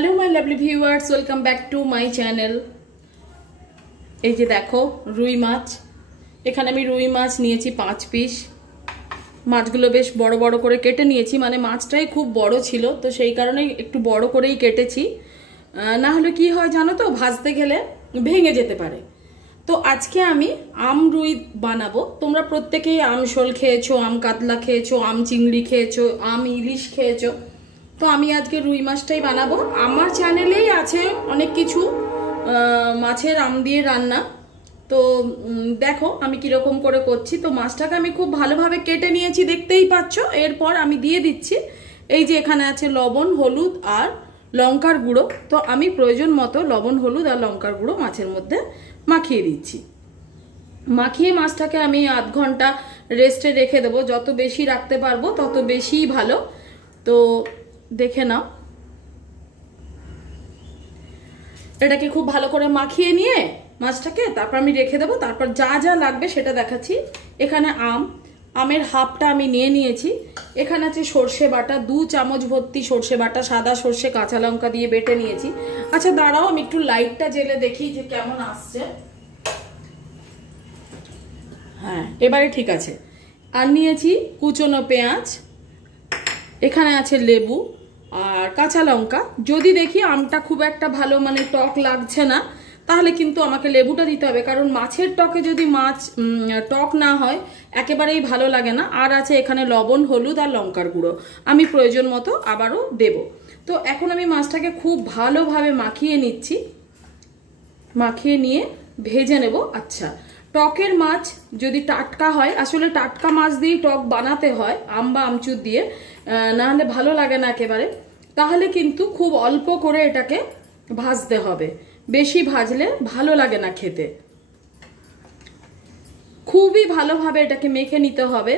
Hello my lovely viewers, welcome back to my channel. এই যে দেখো রুই মাছ, এখানে আমি রুই মাছ নিয়েছি 5 পিস। মাছগুলো বেশ বড় বড় করে কেটে নিয়েছি, মানে মাছটাই খুব বড় ছিল, তো সেই কারণে একটু বড় করেই কেটেছি। না হলে কি হয় জানো তো, ভাজতে গেলে ভেঙে যেতে পারে। তো আজকে আমি আম রুই বানাবো। তোমরা প্রত্যেকেই আম শোল খেয়েছো, আম কাতলা খেয়েছো, আম চিংড়ি খেয়েছো, আম ইলিশ খেয়েছো। তো আমি আজকে রুই মাছটাই বানাবো। আমার চ্যানেলেই আছে অনেক কিছু মাছের আম দিয়ে রান্না, তো দেখো আমি কিরকম করে করছি। তো মাছটাকে আমি খুব ভালোভাবে কেটে নিয়েছি, দেখতেই পাচ্ছ। এরপর আমি দিয়ে দিচ্ছি এই যে এখানে আছে লবণ, হলুদ আর লঙ্কার গুঁড়ো। তো আমি প্রয়োজন মতো লবণ, হলুদ আর লঙ্কার গুঁড়ো মাছের মধ্যে মাখিয়ে দিচ্ছি। মাখিয়ে মাছটাকে আমি আধ ঘন্টা রেস্টে রেখে দেবো। যত বেশি রাখতে পারবো তত বেশিই ভালো। তো দেখে নাও, এটাকে খুব ভালো করে মাখিয়ে নিয়ে মাছটাকে তারপর আমি রেখে দেবো। তারপর যা যা লাগবে সেটা দেখাচ্ছি। এখানে আমের হাফটা আমি নিয়ে নিয়েছি। এখানে আছে সর্ষে বাটা, 2 চামচ ভর্তি সর্ষে বাটা, সাদা সর্ষে কাঁচা লঙ্কা দিয়ে বেটে নিয়েছি। আচ্ছা দাঁড়াও, আমি একটু লাইটটা জেলে দেখি যে কেমন আসছে। হ্যাঁ, এবারে ঠিক আছে। আর নিয়েছি কুচনো পেঁয়াজ, এখানে আছে লেবু আর কাঁচা লঙ্কা। যদি দেখি আমটা খুব একটা ভালো মানে টক লাগছে না, তাহলে কিন্তু আমাকে লেবুটা দিতে হবে, কারণ মাছের টকে যদি মাছ টক না হয় একেবারেই ভালো লাগে না। আর আছে এখানে লবণ, হলুদ আর লঙ্কার গুঁড়ো, আমি প্রয়োজন মতো আবারও দেব। তো এখন আমি মাছটাকে খুব ভালোভাবে মাখিয়ে নিচ্ছি, মাখিয়ে নিয়ে ভেজে নেব। আচ্ছা, টকের মাছ যদি টাটকা হয়, আসলে টাটকা মাছ দিয়েই টক বানাতে হয়, আম বা আমচুর দিয়ে, না হলে ভালো লাগে না একেবারে। তাহলে কিন্তু খুব অল্প করে এটাকে ভাজতে হবে, বেশি ভাজলে ভালো লাগে না খেতে। খুবই ভালোভাবে এটাকে মেখে নিতে হবে,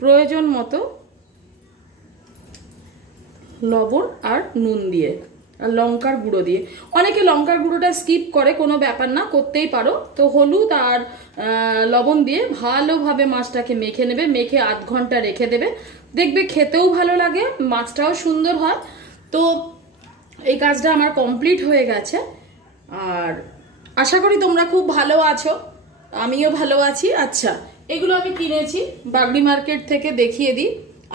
প্রয়োজন মতো লবণ আর নুন দিয়ে আর লঙ্কার গুঁড়ো দিয়ে। অনেকে লঙ্কার গুঁড়োটা স্কিপ করে, কোনো ব্যাপার না, করতেই পারো। তো হলুদ আর লবণ দিয়ে ভালোভাবে মাছটাকে মেখে নেবে, মেখে আধ ঘন্টা রেখে দেবে। দেখবে খেতেও ভালো লাগে, মাছটাও সুন্দর হয়। তো এই কাজটা আমার কমপ্লিট হয়ে গেছে। আর আশা করি তোমরা খুব ভালো আছো, আমিও ভালো আছি। আচ্ছা, এগুলো আমি কিনেছি বাগড়ি মার্কেট থেকে, দেখিয়ে দিই।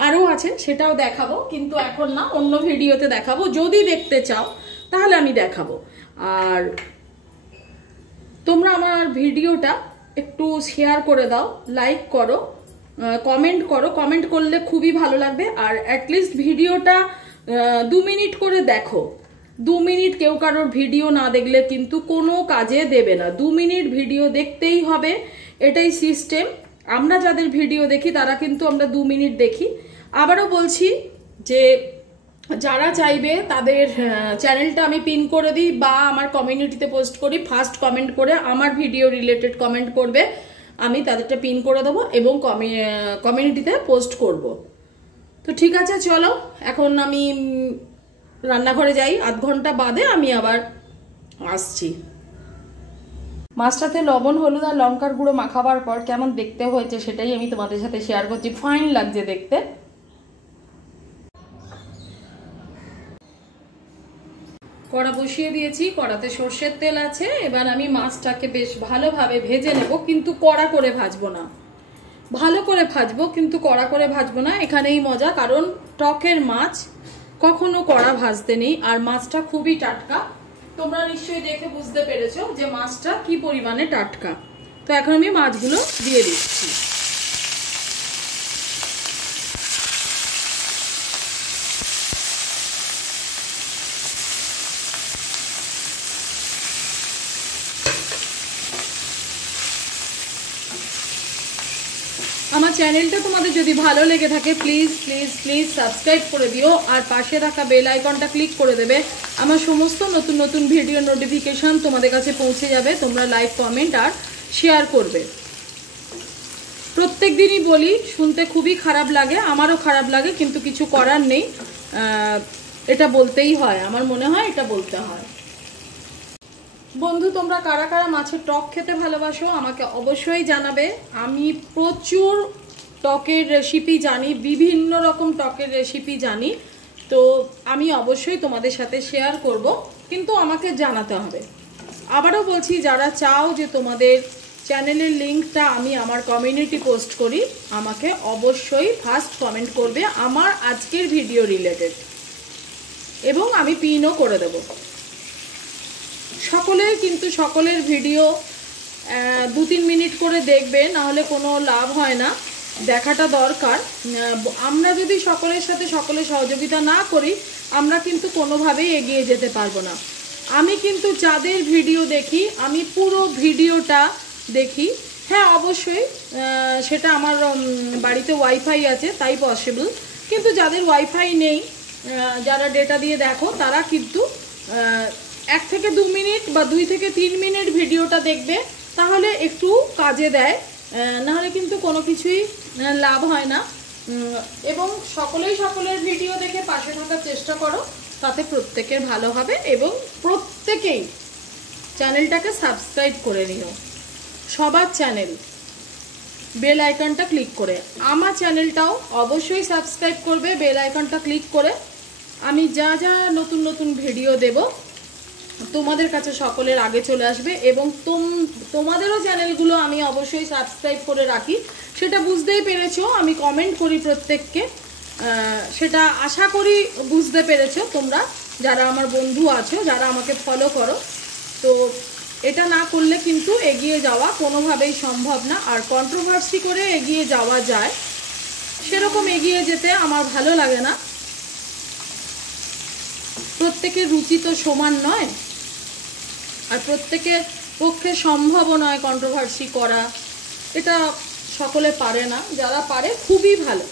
আরও আছে, সেটাও দেখাবো, কিন্তু এখন না, অন্য ভিডিওতে দেখাবো। যদি দেখতে চাও তাহলে আমি দেখাবো। আর তোমরা আমার ভিডিওটা একটু শেয়ার করে দাও, লাইক করো, কমেন্ট করো। কমেন্ট করলে খুবই ভালো লাগবে। আর অ্যাটলিস্ট ভিডিওটা 2 মিনিট করে দেখো। 2 মিনিট কেউ কারোর ভিডিও না দেখলে কিন্তু কোনো কাজে দেবে না। 2 মিনিট ভিডিও দেখতেই হবে, এটাই সিস্টেম। আমরা যাদের ভিডিও দেখি তারা কিন্তু আমরা 2 মিনিট দেখি। আবারও বলছি যে যারা চাইবে তাদের চ্যানেলটা আমি পিন করে দিই বা আমার কমিউনিটিতে পোস্ট করি, ফার্স্ট কমেন্ট করে আমার ভিডিও রিলেটেড কমেন্ট করবে, আমি তাদেরটা পিন করে দেবো এবং কমিউনিটিতে পোস্ট করব। তো ঠিক আছে, চলো এখন আমি রান্নাঘরে যাই। আধ ঘন্টা বাদে আমি আবার আসছি। মাছটাতে লবণ, হলুদ আর লঙ্কার গুঁড়ো মাখাবার পর কেমন দেখতে হয়েছে সেটাই আমি তোমাদের সাথে শেয়ার করছি। ফাইন লাগছে দেখতে। কড়া বসিয়ে দিয়েছি, কড়াতে সর্ষের তেল আছে। এবার আমি মাছটাকে বেশ ভালোভাবে ভেজে নেব, কিন্তু কড়া করে ভাজবো না। ভালো করে ভাজবো, কিন্তু কড়া করে ভাজবো না। এখানেই মজা, কারণ টকের মাছ কখনো কড়া ভাজতে নেই। আর মাছটা খুবই টাটকা, তোমরা নিশ্চয়ই দেখে বুঝতে পেরেছো যে মাছটা কি পরিমাণে টাটকা। তো এখন আমি মাছগুলো দিয়ে দিচ্ছি। আমার চ্যানেলটা তোমাদের যদি ভালো লেগে থাকে প্লিজ প্লিজ প্লিজ সাবস্ক্রাইব করে দিও, আর পাশে থাকা বেল আইকনটা ক্লিক করে দেবে। আমার সমস্ত নতুন নতুন ভিডিও নোটিফিকেশন তোমাদের কাছে পৌঁছে যাবে। তোমরা লাইক, কমেন্ট আর শেয়ার করবে। প্রত্যেক দিনই বলি, শুনতে খুবই খারাপ লাগে, আমারও খারাপ লাগে, কিন্তু কিছু করার নেই, এটা বলতেই হয়। আমার মনে হয় এটা বলতে হয়। বন্ধু, তোমরা কারা কারা মাছের টক খেতে ভালোবাসো আমাকে অবশ্যই জানাবে। আমি প্রচুর টকের রেসিপি জানি, বিভিন্ন রকম টকের রেসিপি জানি। তো আমি অবশ্যই তোমাদের সাথে শেয়ার করব, কিন্তু আমাকে জানাতে হবে। আবারও বলছি, যারা চাও যে তোমাদের চ্যানেলের লিঙ্কটা আমি আমার কমিউনিটি পোস্ট করি, আমাকে অবশ্যই ফার্স্ট কমেন্ট করবে আমার আজকের ভিডিও রিলেটেড, এবং আমি পিনও করে দেব। সকলেই কিন্তু সকলের ভিডিও 2-3 মিনিট করে দেখবে, নাহলে কোনো লাভ হয় না। দেখাটা দরকার। আমরা যদি সকলের সাথে সকলে সহযোগিতা না করি, আমরা কিন্তু কোনোভাবেই এগিয়ে যেতে পারবো না। আমি কিন্তু যাদের ভিডিও দেখি, আমি পুরো ভিডিওটা দেখি। হ্যাঁ, অবশ্যই সেটা আমার বাড়িতে ওয়াইফাই আছে তাই পসিবল, কিন্তু যাদের ওয়াইফাই নেই, যারা ডেটা দিয়ে দেখো, তারা কিন্তু 1 থেকে 2 মিনিট বা 2 থেকে 3 মিনিট ভিডিওটা দেখবে, তাহলে একটু কাজে দেয়, নাহলে কিন্তু কোনো কিছুই লাভ হয় না। এবং সকলেই সকলের ভিডিও দেখে পাশে থাকার চেষ্টা করো, তাতে প্রত্যেকের ভালো হবে। এবং প্রত্যেকেই চ্যানেলটাকে সাবস্ক্রাইব করে নিও, সবার চ্যানেল, বেল আইকনটা ক্লিক করে। আমার চ্যানেলটাও অবশ্যই সাবস্ক্রাইব করবে, বেল আইকনটা ক্লিক করে। আমি যা যা নতুন নতুন ভিডিও দেব তোমাদের কাছে সকলের আগে চলে আসবে। এবং তোমাদেরও চ্যানেলগুলো আমি অবশ্যই সাবস্ক্রাইব করে রাখি, সেটা বুঝতেই পেরেছো। আমি কমেন্ট করি প্রত্যেককে, সেটা আশা করি বুঝতে পেরেছো তোমরা, যারা আমার বন্ধু আছো, যারা আমাকে ফলো করো। তো এটা না করলে কিন্তু এগিয়ে যাওয়া কোনোভাবেই সম্ভব না। আর কন্ট্রোভার্সি করে এগিয়ে যাওয়া যায়, সেরকম এগিয়ে যেতে আমার ভালো লাগে না। প্রত্যেকের রুচি তো সমান নয়, আর প্রত্যেকের পক্ষে সম্ভবও নয় কন্ট্রোভার্সি করা, এটা সকলে পারে না। যারা পারে খুবই ভালো।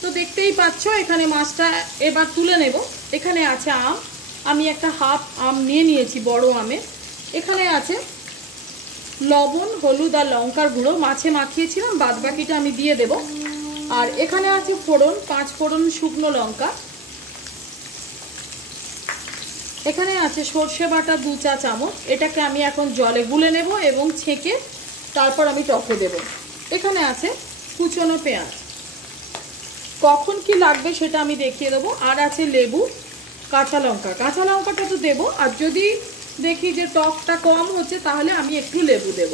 তো দেখতেই পাচ্ছ, এখানে মাছটা এবার তুলে নেব। এখানে আছে আম, আমি একটা হাফ আম নিয়ে নিয়েছি, বড় আমের। এখানে আছে লবণ, হলুদ আর লঙ্কার গুঁড়ো, মাছে মাখিয়েছিলাম, বাদ বাকিটা আমি দিয়ে দেব। আর এখানে আছে ফোড়ন, 5 ফোড়ন শুকনো লঙ্কা। এখানে আছে সর্ষে বাটা 2 চা চামচ, এটাকে আমি এখন জলে গুলে নেব এবং ছেঁকে তারপর আমি টকে দেব। এখানে আছে কুচনো পেঁয়াজ, কখন কি লাগবে সেটা আমি দেখিয়ে দেবো। আর আছে লেবু, কাঁচা লঙ্কা, কাঁচা লঙ্কাটা তো দেবো। আর যদি দেখি যে টকটা কম হচ্ছে, তাহলে আমি একটু লেবু দেব।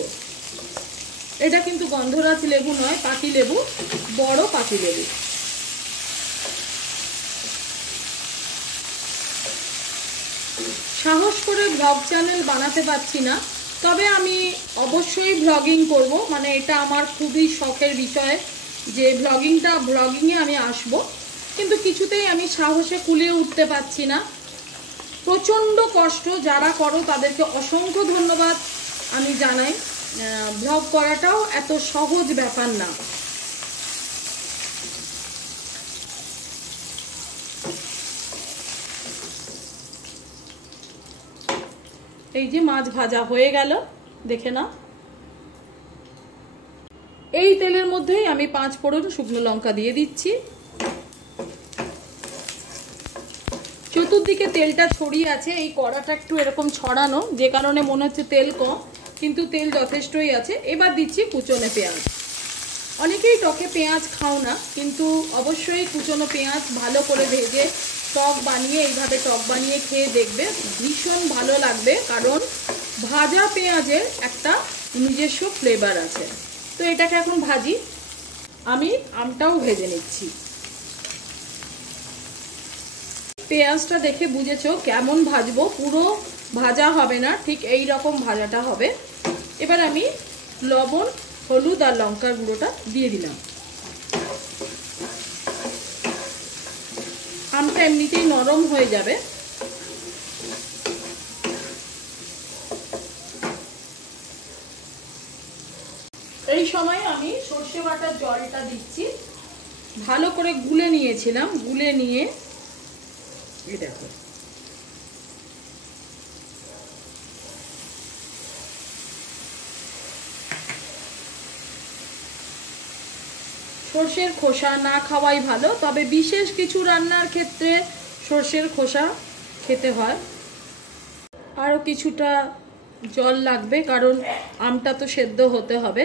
এটা কিন্তু গন্ধরাজ লেবু নয়, পাতি লেবু, বড় পাতি লেবু। সাহস করে ব্লগ চ্যানেল বানাতে পারছি না, তবে আমি অবশ্যই ব্লগিং করব। মানে এটা আমার খুবই শখের বিষয় যে ব্লগিংয়ে আমি আসব, কিন্তু কিছুতেই আমি সাহসে কুলিয়ে উঠতে পারছি না। প্রচণ্ড কষ্ট। যারা করো তাদেরকে অসংখ্য ধন্যবাদ আমি জানাই। ব্লগ করাটাও এত সহজ ব্যাপার না। এই যে মাছ ভাজা হয়ে গেল, দেখে না। এই তেলের মধ্যেই আমি 5 ফোড়ন শুকনো লঙ্কা দিয়ে দিচ্ছি। চতুর্দিকে তেলটা ছড়িয়ে আছে, এই কড়াটা একটু এরকম ছড়ানো, যে কারণে মনে হচ্ছে তেল কম, কিন্তু তেল যথেষ্টই আছে। এবার দিচ্ছি কুচনো পেঁয়াজ। অনেকেই টকে পেঁয়াজ খাও না, কিন্তু অবশ্যই কুচনো পেঁয়াজ ভালো করে ভেজে টক বানিয়ে, এইভাবে টক বানিয়ে খেয়ে দেখবে, ভীষণ ভালো লাগবে। কারণ ভাজা পেঁয়াজের একটা নিজস্ব ফ্লেভার আছে। তো এটাকে এখন ভাজি, আমি আমটাও ভেজে নিচ্ছি। পেঁয়াজটা দেখে বুঝেছো কেমন ভাজবো, পুরো ভাজা হবে না, ঠিক এই রকম ভাজাটা হবে। এবার আমি লবণ, হলুদ আর লঙ্কার গুঁড়োটা দিয়ে দিলাম। আমটা এমনিতেই নরম হয়ে যাবে। এই সময় আমি সর্ষে বাটার জলটা দিচ্ছি। ভালো করে গুলে নিয়েছিলাম, গুলে নিয়ে এই দেখো, সর্ষের খোসা না খাওয়াই ভালো, তবে বিশেষ কিছু রান্নার ক্ষেত্রে সর্ষের খোসা খেতে হয়। আরও কিছুটা জল লাগবে, কারণ আমটা তো সেদ্ধ হতে হবে।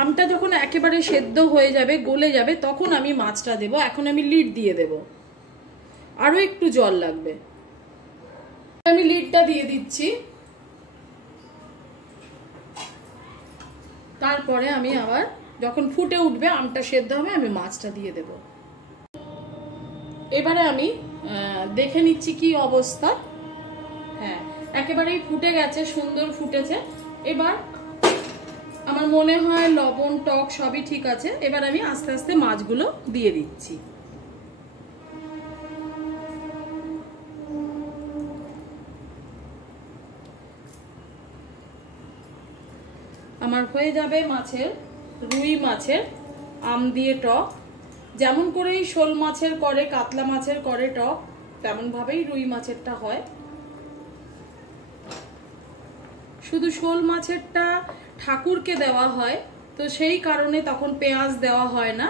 আমটা যখন একেবারে সেদ্ধ হয়ে যাবে, গলে যাবে, তখন আমি মাছটা দেব। এখন আমি লিড দিয়ে দেব, আরো একটু জল লাগবে। আমি লিডটা দিয়ে দিচ্ছি। তারপরে আমি আবার যখন ফুটে উঠবে, আমটা সেদ্ধ হবে, আমি মাছটা দিয়ে দেব। এবারে আমি দেখে নিচ্ছি কি অবস্থা। হ্যাঁ, একেবারেই ফুটে গেছে, সুন্দর ফুটেছে। এবার আমার মনে হয় লবণ টক সবই ঠিক আছে। এবার আমি আস্তে আস্তে মাছগুলো দিয়ে দিচ্ছি। আমার হয়ে যাবে রুই মাছের আম দিয়ে টক। যেমন করেই শোল মাছের করে, কাতলা মাছের করে টক, তেমন ভাবেই রুই মাছেরটা হয়। শুধু শোল মাছেরটা ঠাকুরকে দেওয়া হয়, তো সেই কারণে তখন পেঁয়াজ দেওয়া হয় না।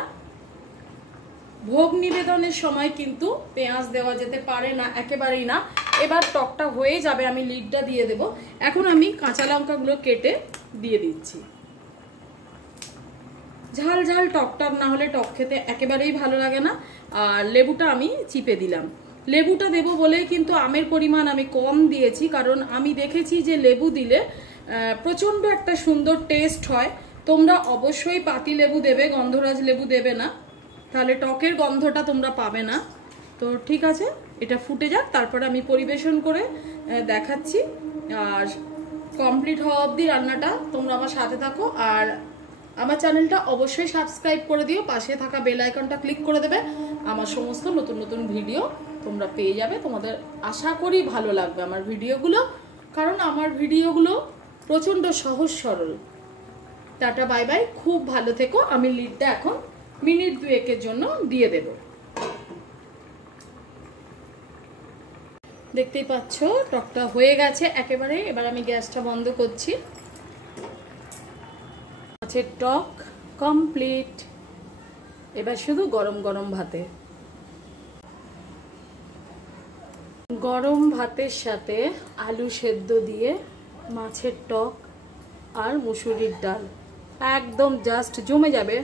ভোগ নিবেদনের সময় কিন্তু পেঁয়াজ দেওয়া যেতে পারে না, একেবারেই না। এবার টকটা হয়ে যাবে, আমি লিডটা দিয়ে দেব। এখন আমি কাঁচা লঙ্কাগুলো কেটে দিয়ে দিচ্ছি। ঝাল ঝাল টক না হলে টক খেতে একেবারেই ভালো লাগে না। আর লেবুটা আমি চিপে দিলাম। লেবুটা দেব বলেই কিন্তু আমের পরিমাণ আমি কম দিয়েছি, কারণ আমি দেখেছি যে লেবু দিলে প্রচণ্ড একটা সুন্দর টেস্ট হয়। তোমরা অবশ্যই পাতি লেবু দেবে, গন্ধরাজ লেবু দেবে না, তাহলে টকের গন্ধটা তোমরা পাবে না। তো ঠিক আছে, এটা ফুটে যাক, তারপরে আমি পরিবেশন করে দেখাচ্ছি। আর কমপ্লিট হওয়া অবধি রান্নাটা তোমরা আমার সাথে থাকো। আর আমার চ্যানেলটা অবশ্যই সাবস্ক্রাইব করে দিও, পাশে থাকা বেল আইকনটা ক্লিক করে দেবে। আমার সমস্ত নতুন নতুন ভিডিও তোমরা পেয়ে যাবে। তোমাদের আশা করি ভালো লাগবে আমার ভিডিওগুলো, কারণ আমার ভিডিওগুলো প্রচণ্ড সহজ সরল। টাটা বাই বাই, খুব ভালো থেকো। আমি লিডটা এখন মিনিট 2-এর জন্য দিয়ে দেব। দেখতেই পাচ্ছ টকটা হয়ে গেছে একেবারে। এবার আমি গ্যাসটা বন্ধ করছি। মাছের টক কমপ্লিট। এবার শুধু গরম গরম ভাতে, গরম ভাতের সাথে আলু সেদ্ধ দিয়ে মাছের টক আর মুসুরির ডাল একদম জাস্ট জমে যাবে।